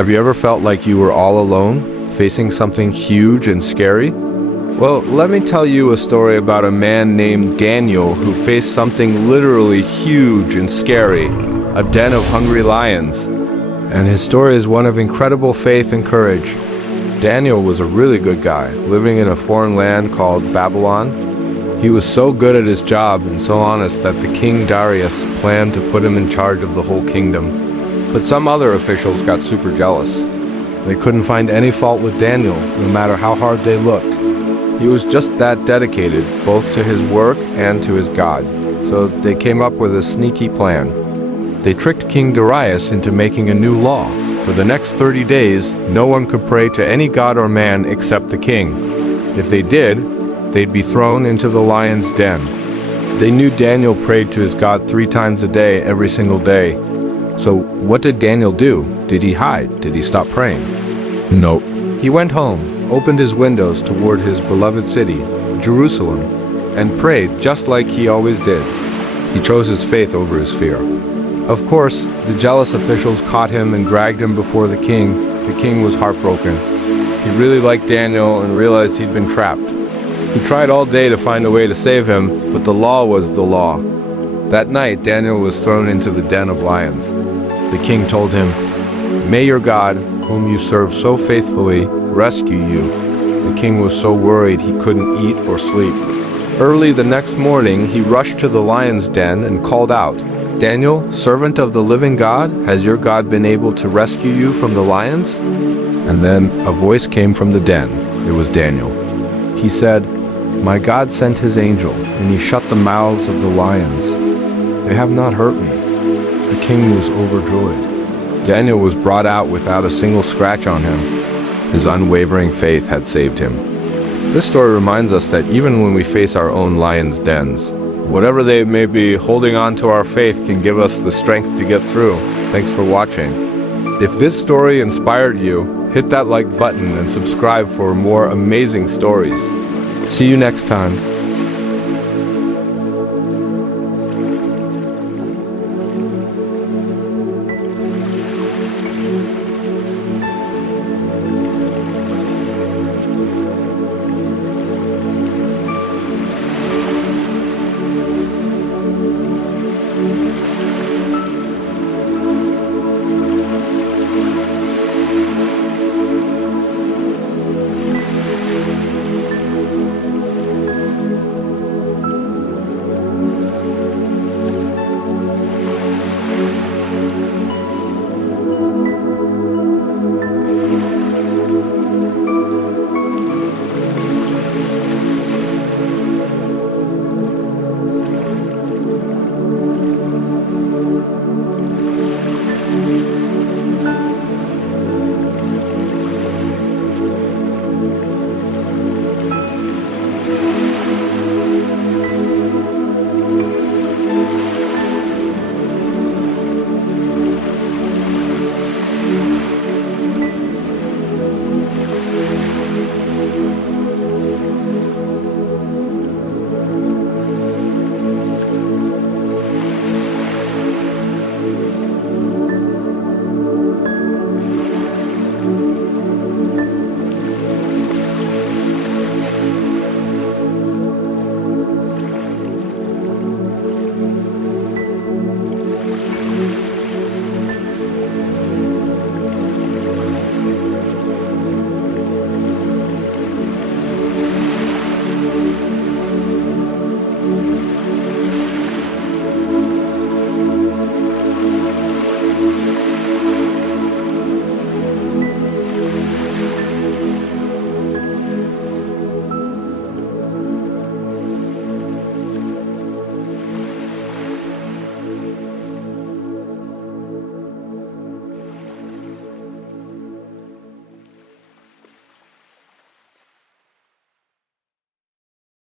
Have you ever felt like you were all alone, facing something huge and scary? Well, let me tell you a story about a man named Daniel who faced something literally huge and scary, a den of hungry lions. And his story is one of incredible faith and courage. Daniel was a really good guy, living in a foreign land called Babylon. He was so good at his job and so honest that the king Darius planned to put him in charge of the whole kingdom. But some other officials got super jealous. They couldn't find any fault with Daniel, no matter how hard they looked. He was just that dedicated, both to his work and to his God. So they came up with a sneaky plan. They tricked King Darius into making a new law. For the next 30 days, no one could pray to any god or man except the king. If they did, they'd be thrown into the lion's den. They knew Daniel prayed to his God 3 times a day, every single day. So what did Daniel do? Did he hide? Did he stop praying? No. He went home, opened his windows toward his beloved city, Jerusalem, and prayed just like he always did. He chose his faith over his fear. Of course, the jealous officials caught him and dragged him before the king. The king was heartbroken. He really liked Daniel and realized he'd been trapped. He tried all day to find a way to save him, but the law was the law. That night, Daniel was thrown into the den of lions. The king told him, "May your God, whom you serve so faithfully, rescue you." The king was so worried he couldn't eat or sleep. Early the next morning, he rushed to the lion's den and called out, "Daniel, servant of the living God, has your God been able to rescue you from the lions?" And then a voice came from the den. It was Daniel. He said, "My God sent his angel, and he shut the mouths of the lions. They have not hurt me." The king was overjoyed. Daniel was brought out without a single scratch on him. His unwavering faith had saved him. This story reminds us that even when we face our own lions' dens, whatever they may be, holding on to our faith can give us the strength to get through. Thanks for watching. If this story inspired you, hit that like button and subscribe for more amazing stories. See you next time.